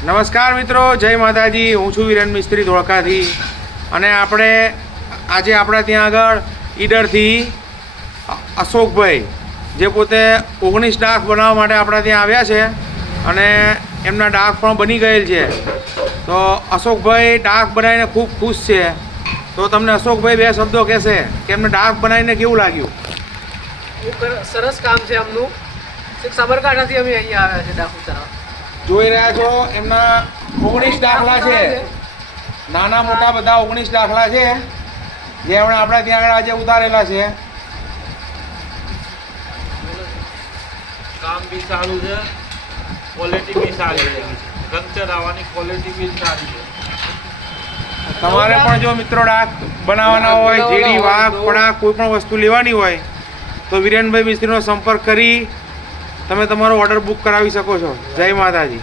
નમસ્કાર મિત્રો, જય માતાજી। હું છું વિરેન મિસ્ત્રી ધોળકાથી અને આપણે આજે આપણા ત્યાં આગળ ઈડરથી અશોકભાઈ જે પોતે 19 ડાક બનાવવા માટે આપણા ત્યાં આવ્યા છે અને એમના ડાક પણ બની ગયેલ છે। તો અશોકભાઈ ડાક બનાવીને ખૂબ ખુશ છે। તો તમને અશોકભાઈ બે શબ્દો કહેશે કે એમને ડાક બનાવીને કેવું લાગ્યું? સરસ કામ છે એમનું। સાબરકાંઠાથી અમે અહીંયા આવ્યા છે ડાક ઉતારવા। જોઈ રહ્યા છો એમના 19 દાખલા છે, નાના મોટા બધા 19 દાખલા છે જે એમણે આપણા ત્યાં આગળ આજે ઉતારેલા છે। કામ બી સારું છે, ક્વોલિટી બી સારી છે, રંગ ચડાવવાની ક્વોલિટી બી સારી છે। તમારે પણ જો મિત્રો ડાક બનાવવાના હોય, જેડી વાઘ પડા કોઈ પણ વસ્તુ લેવાની હોય તો વિરેનભાઈ મિસ્ત્રીનો સંપર્ક કરી તમે તમારો ઓર્ડર બુક કરાવી શકો છો। જય માતાજી।